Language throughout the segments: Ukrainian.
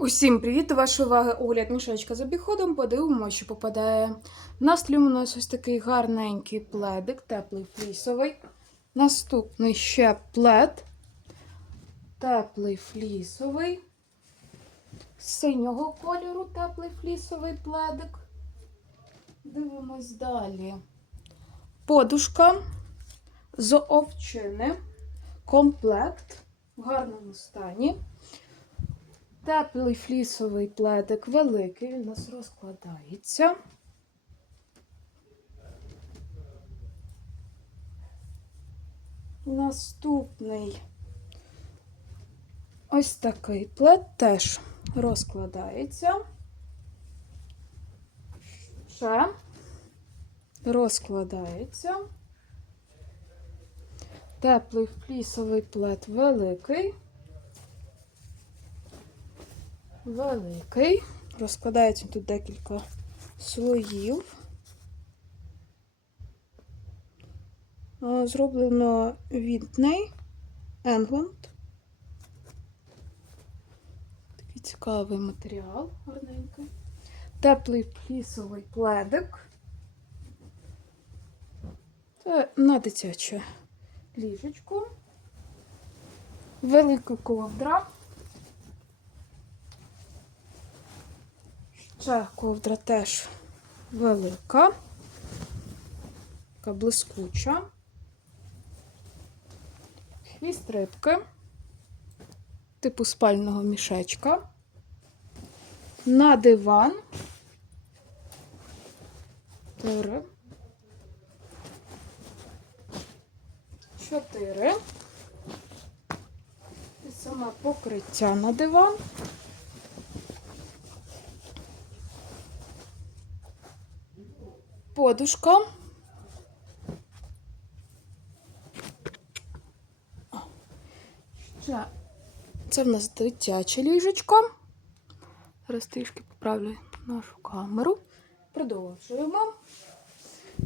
Усім привіт! Вашої уваги огляд мішечка з обіходом. Подивимося, що попадає. На столі у нас ось такий гарненький пледик, теплий флісовий. Наступний ще плед. Теплий флісовий. Синього кольору теплий флісовий пледик. Дивимось далі. Подушка з овчини. Комплект в гарному стані. Теплий флісовий пледик великий, він у нас розкладається. Наступний ось такий плед теж розкладається. Ще розкладається. Теплий флісовий плед великий. Великий. Розкладається тут декілька слоїв. Зроблено Відней, Енгланд. Такий цікавий матеріал гарненький. Теплий флісовий пледик. Це на дитяче ліжечко. Велика ковдра. Ще ковдра теж велика, така блискуча. Хвіст рибки, типу спального мішечка. На диван. Чотири. Чотири. І саме покриття на диван. Подушка. Це в нас дитяче ліжечко. Зараз трішки поправлю нашу камеру. Продовжуємо.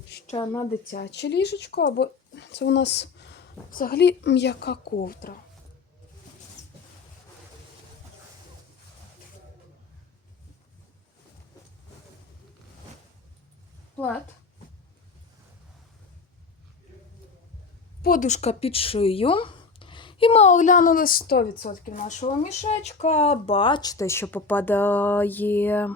Ще на дитяче ліжечко, або це у нас взагалі м'яка ковдра. Плед. Подушка під шию. І ми оглянули 100% нашого мішечка. Бачите, що попадає